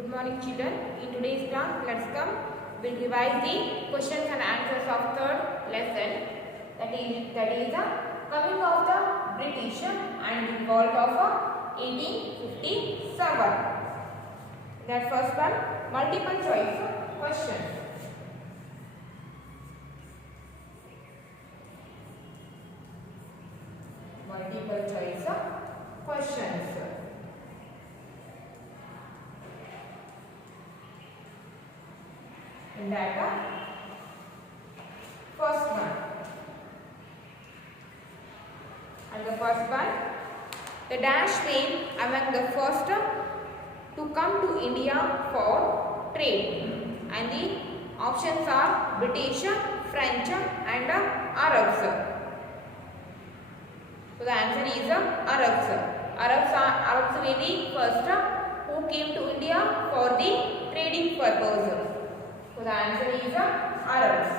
Good morning children. In today's class, let's come. We'll revise the questions and answers of third lesson. That is the coming of the British and the revolt of 1857. That first one, multiple choice question. Multiple choice questions. In that first one, and the first one, the dash came among the first to come to India for trade, and the options are British, French and Arabs. So the answer is Arabs. Arabs were the first who came to India for the trading purpose. So the answer is Arabs.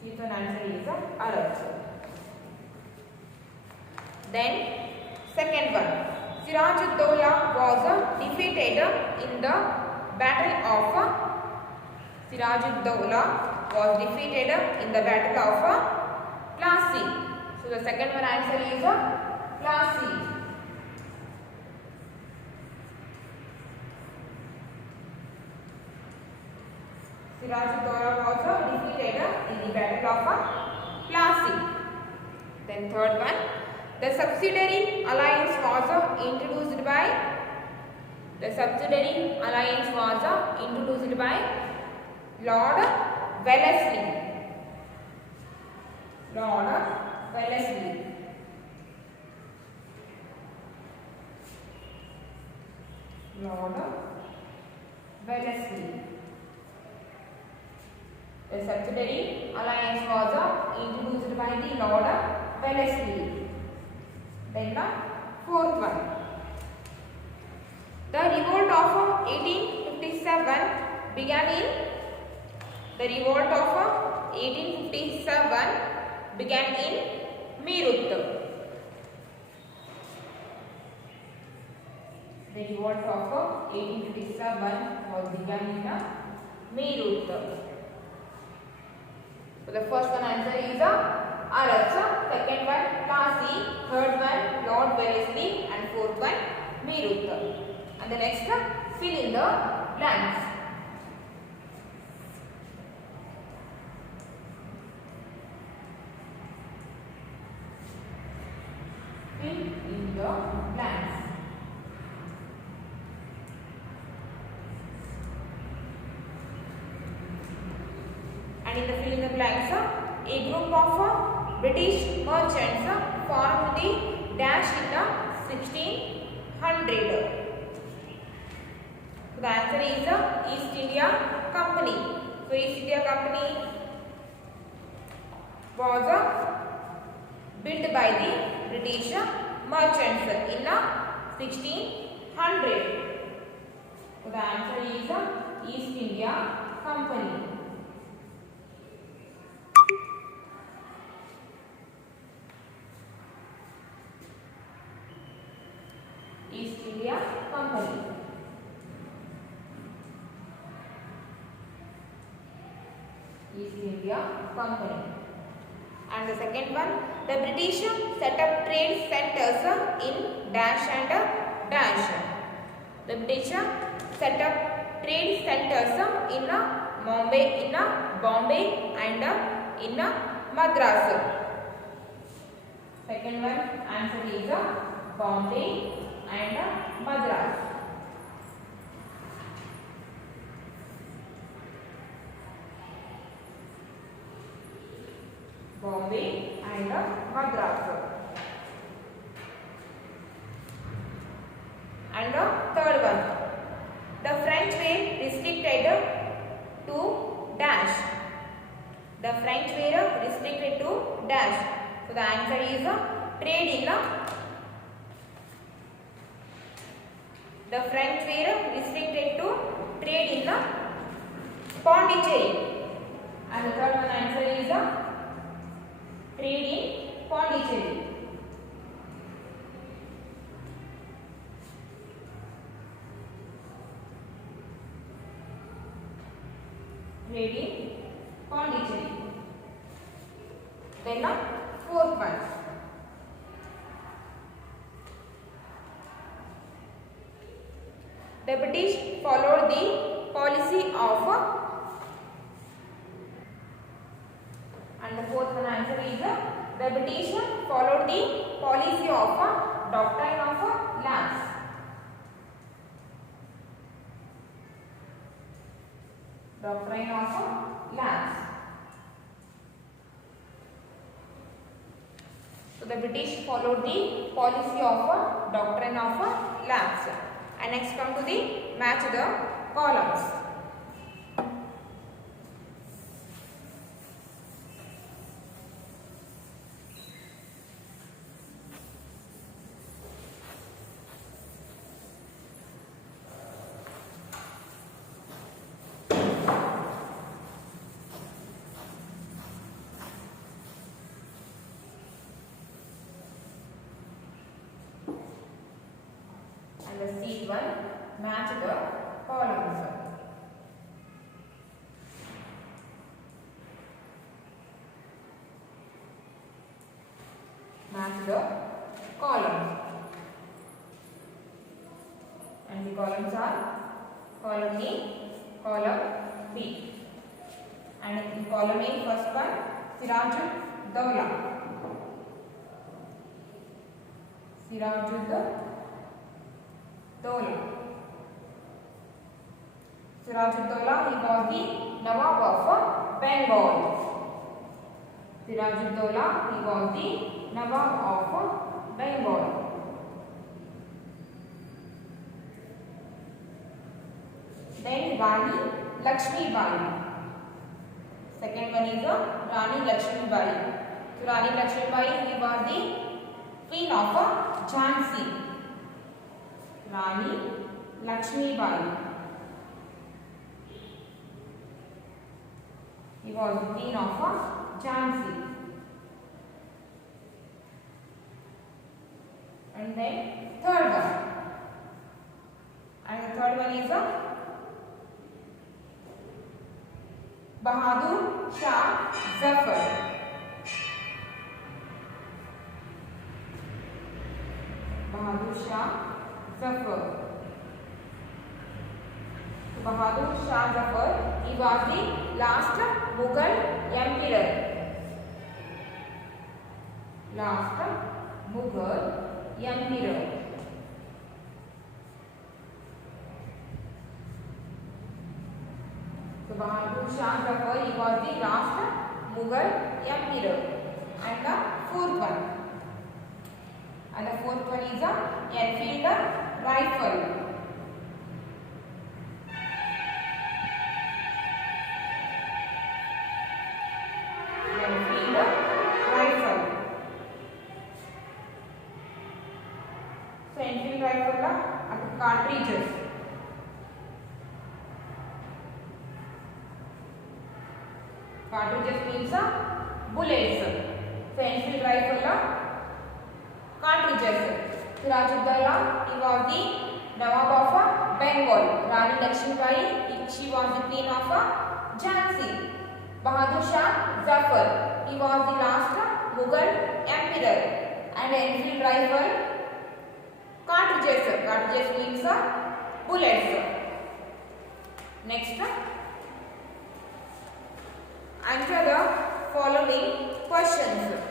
So the answer is Arabs. Then second one, Siraj-ud-Dowla was defeated in the battle of Siraj-ud-Dowla was defeated in the battle of Plassey. So the second one answer is Plassey. Siraj-ud-Dowla was defeated in the battle of Plassey. Then third one, the subsidiary alliance was introduced by Lord Wellesley. Lord Wellesley. Lord Wellesley. The subsidiary alliance was introduced by the Lord Wellesley. Then the fourth one, the revolt of 1857 began in Meerut. The revolt of 1857 was began in Meerut. So the first one answer is Arabs, second one Plassey, third one Lord Wellesley and fourth one Meerut. And the next fill in the blanks. Fill in the blanks. And in the fill in the blanks, a group of British merchants formed the dash in the 1600. So the answer is East India Company. So East India Company was built by the British merchants in 1600. So the answer is East India Company. East India Company. East India Company. And the second one, the British set up trade centers in dash and dash. The British set up trade centers in Bombay and in Madras. Second one answer is Bombay and Madras. Bombay and Madras. And the third one, the French were restricted to dash. The French were restricted to dash. So the answer is trade in the French were restricted to trade in Pondicherry. And the third one answer is trade in Pondicherry. trade in Pondicherry. Then the fourth one. The British followed the policy of, and the fourth one answer is the British followed the policy of doctrine of lapse. Doctrine of lapse. So the British followed the policy of doctrine of lapse. And next come to the match the columns. And the seed one match the columns. Match the columns. And the columns are column A, column B. And in column A, first one Sirajul Dawla. Sirajul Dawla. Sirajud-Dawla, he was the Nawab of Bengal. Sirajud-Dawla, he was the Nawab of Bengal. Then Rani Lakshmi Bai. Second one is Rani Lakshmi Bai. So Rani Lakshmi Bai, he was the Queen of Jhansi. Rani Lakshmi Bai. He was the Queen of Jhansi. And then third one. And the third one is Bahadur Shah Zafar. Bahadur Shah Zafar. Bahadur Shah Zafar, he was the last Mughal emperor. Last Mughal emperor. So Bahadur Shah Zafar, he was the last Mughal emperor. And the fourth one. And the fourth one is a Enfield rifle. Enfield rifle. So Enfield rifle are the cartridges. Cartridges means bullets. So Enfield rifle cartridges. Sirajud-Dawla, he was the Nawab of Bengal. Rani Lakshmi Bai, she was the Queen of Jhansi. Bahadur Shah Zafar, he was the last Mughal emperor. And Enfield rifle cartridges. Cartridges means bullets. Next, answer the following questions.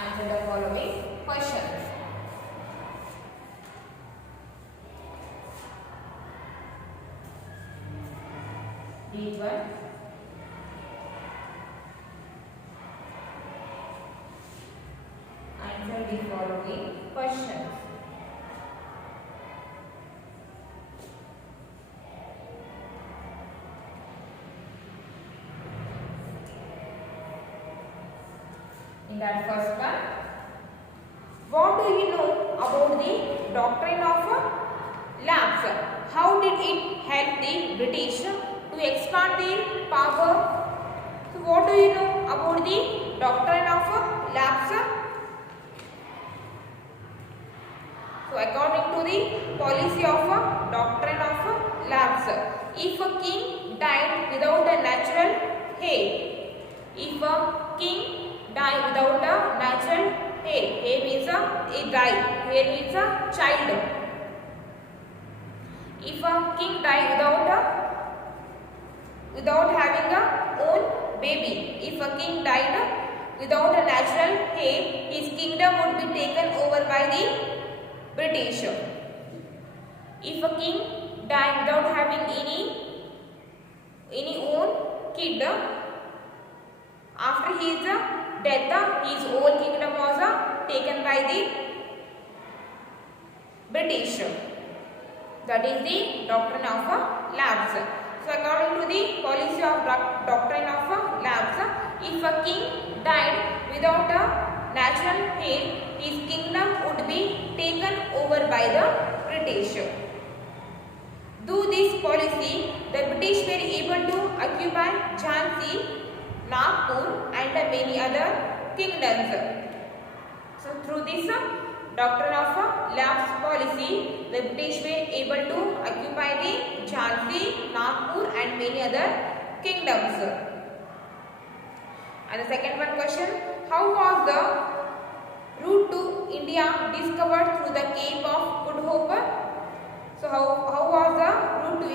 Answer the following questions. Read one. Answer the following questions. In that first one, what do you know about the doctrine of lapse? how did it help the British to expand their power? So what do you know about the doctrine of lapse? So according to the policy of doctrine of lapse, if a king died without a natural heir, if a king died without a natural heir means a die, heir means a child. If a king died without having a own baby, if a king died without a natural heir, his kingdom would be taken over by the British. If a king died without having any own kid, after his death, his whole kingdom was taken by the British. That is the doctrine of lapse. So according to the policy of doctrine of lapse, if a king died without a natural heir, his kingdom would be taken over by the British. Through this policy, the British were able to occupy Jhansi, Nagpur and many other kingdoms. So through this doctrine of lapse policy, the British were able to occupy the Jhansi, Nagpur and many other kingdoms. And the second one question, how was the route to India discovered through the Cape of Good Hope? So how was the route to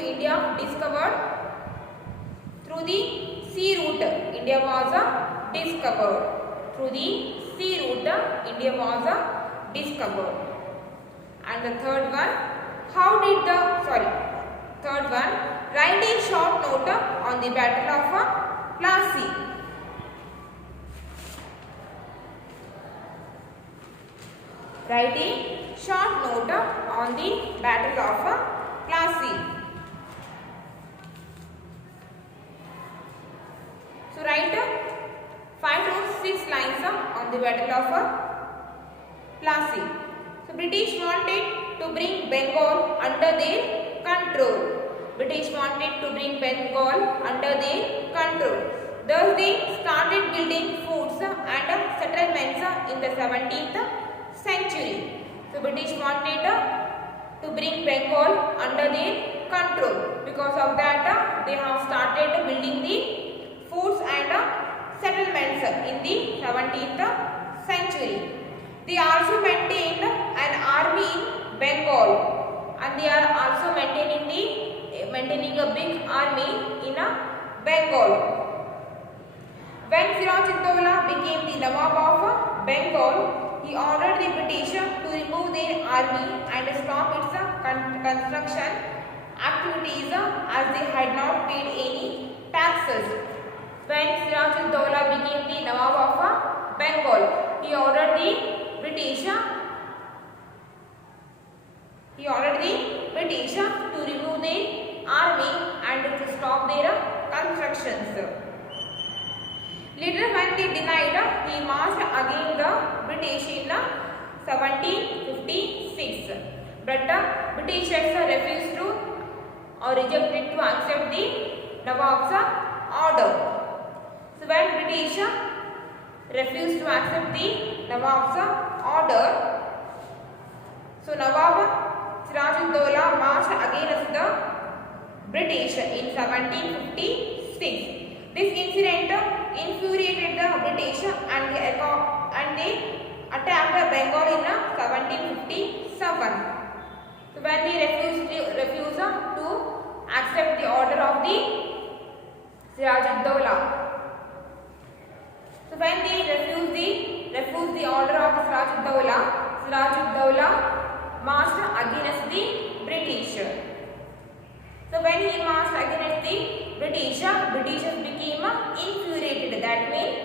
India discovered? Through the sea route, India was discovered. Through the sea route, India was discovered. And the third one, write a short note on the Battle of Plassey. Write a short note on the Battle of Plassey. So write 5 to 6 lines on the Battle of Plassey. So British wanted to bring Bengal under their control. British wanted to bring Bengal under their control. Thus they started building forts and settlements in the 17th century. So British wanted to bring Bengal under their control. Because of that, they have started building the forts and settlements in the 17th century. They also maintained an army in Bengal, and they are also maintaining a big army in Bengal. When Siraj-ud-Dowla became the Nawab of Bengal, he ordered the British to remove their army and stop its construction activities as they had not paid any taxes. When Siraj-ud-Dowla became the Nawab of Bengal, he ordered the British to remove their army and to stop their constructions. Later, when they denied, he marched against the British in 1756. But Britishers refused to or rejected to accept the Nawab's order. So when British refused to accept the Nawab's order, so Nawab Siraj-ud-Dowla marched against the British in 1756. This incident infuriated the British and they attacked Bengal in 1757. So when they refused to accept the order of the Siraj-ud-Dowla. So when they refused the order of the Siraj-ud-Dowla marched against the British. So when he marched against the Britishers became infuriated. That means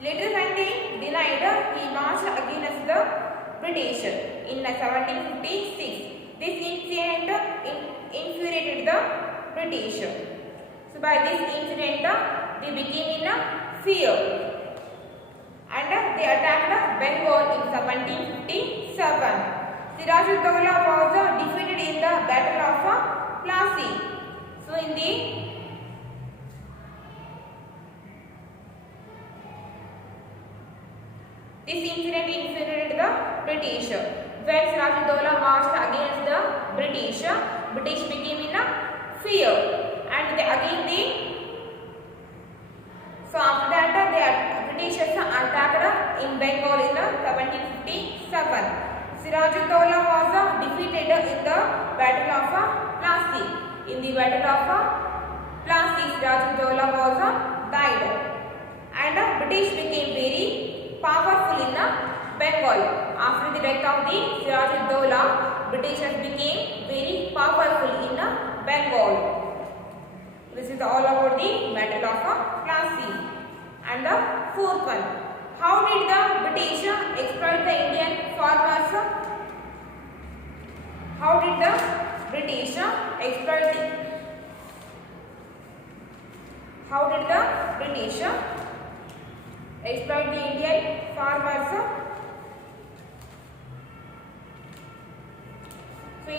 later when they denied, he marched against the British in 1756. This incident infuriated the British. So by this incident, they became in fear, and they attacked Bengal in 1757. Siraj-ud-Dawla was defeated in the Battle of Plassey. So in this incident infuriated the British. When Siraj-ud-Dawla marched against the British became in fear, and so after that the British attacked in Bengal in 1757. Siraj-ud-Dawla was defeated in the Battle of Plassey. In the Battle of Plassey, Siraj-ud-Dawla was died, and British became very powerful in Bengal. After the death of the Siraj-ud-Dawla, Britishers became very powerful in Bengal. This is all about the Battle of Plassey. And the fourth one, how did the British exploit the Indian farmers? How did the British exploit the Indian farmers? So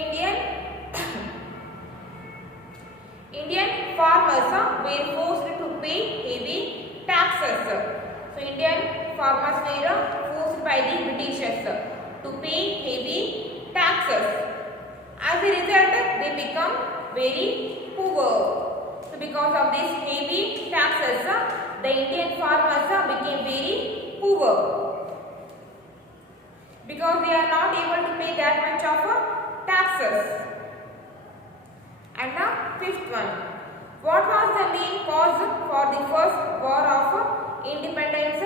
Indian farmers were forced to pay heavy taxes. So Indian farmers were forced by the Britishers to pay heavy taxes. As a result, they become very poor. So because of these heavy taxes, the Indian farmers became very poor, because they are not able to pay that much of taxes. And the fifth one, what was the main cause for the first war of independence?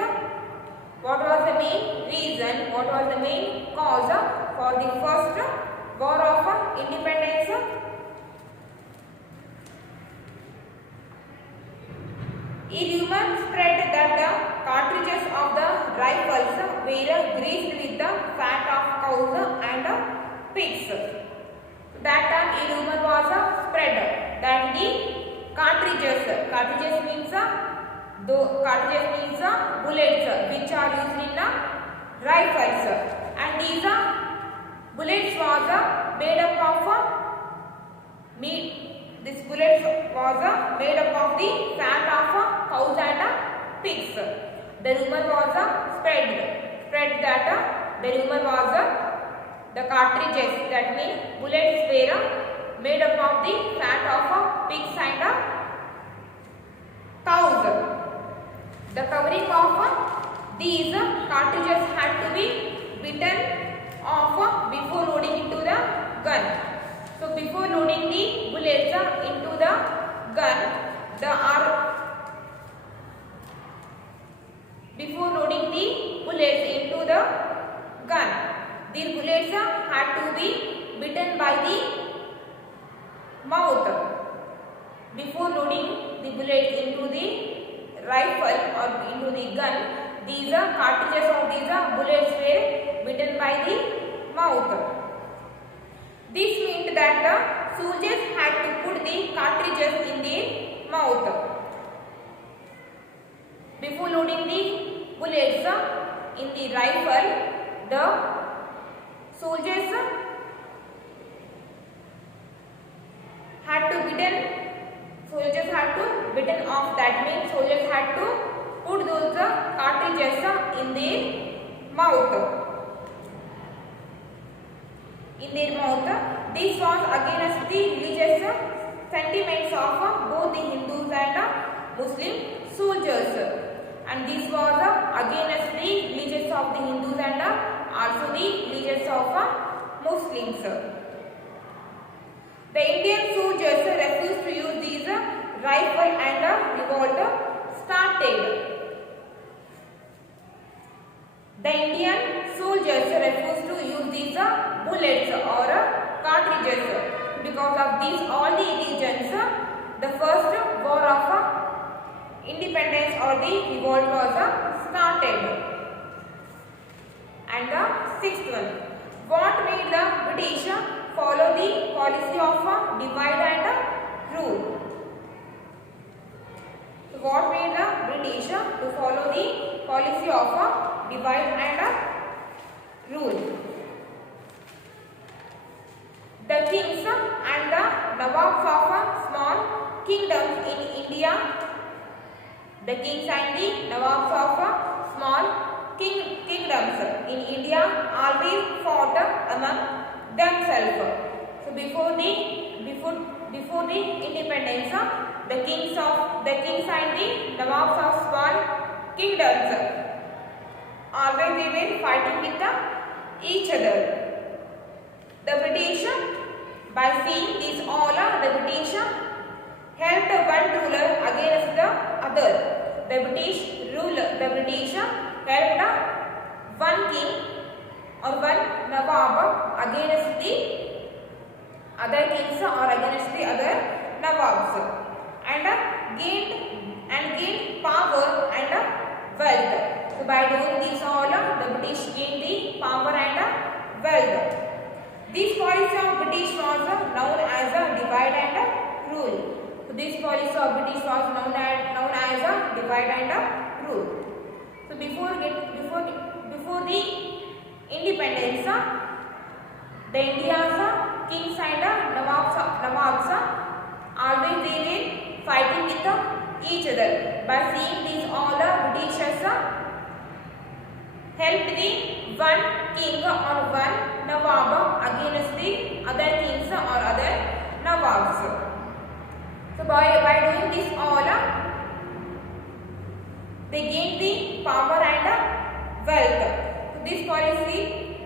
What was the main reason? What was the main cause for the first war of independence? A rumor spread that the cartridges of the rifles were greased with the fat of cows and pigs. That time a rumor was spread that the cartridges means bullets which are used in rifles, and these bullets was made up of meat. This bullet was made up of the fat of cows and pigs. The rumor was spread that the rumor was the cartridges, that means bullets, were made up of the fat of pigs and cows. The covering of these cartridges had to be bitten off before loading into the gun. So before loading the bullets into the gun, these bullets had to be bitten by the mouth. Before loading the bullets into the rifle or into the gun, these cartridges of these bullets were bitten by the mouth. This meant that the soldiers had to put the cartridges in their mouth. Before loading the bullets in the rifle, the soldiers had to bitten off. That means soldiers had to put those cartridges in their mouth. This was against the religious sentiments of both the Hindus and Muslim soldiers, and this was against the religions of the Hindus and also the religions of Muslims. The Indian soldiers refused to use these rifle and revolt started. The Indian soldiers refused to use these bullets or cartridges. Because of these all the reasons, the first war of independence or the revolt was started. And the sixth one, what made the British follow the policy of divide and rule? what made the British to follow the policy of divide and rule? The kings and the nawabs of small kingdoms in India. The kings and the nawabs of small kingdoms in India always fought among themselves. So before the independence, the kings and the nawabs of small kingdoms always they were fighting with each other. The British, by seeing this all, the British helped one ruler against the other. The British helped one king or one nawab against the other kings or against the other nawabs, and gained power and wealth. So by doing this all, the British gained the power and wealth. This policy of British was known as divide and rule. So this policy of British was known as divide and rule. So before the independence, the India's kings and nawabs always they were fighting with each other. By seeing this all, Britishers helped the one king or one nawab against the other kings or other nawabs. So by doing this all, they gained the power and wealth. So this policy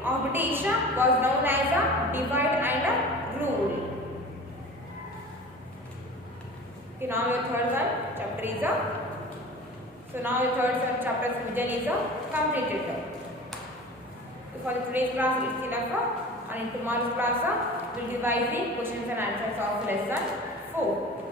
of British was known as divide and rule. Okay, now your third one chapter is so now your third chapter vision is completed. So for today's class it's enough, and in tomorrow's class we'll devise the questions and answers of lesson 4.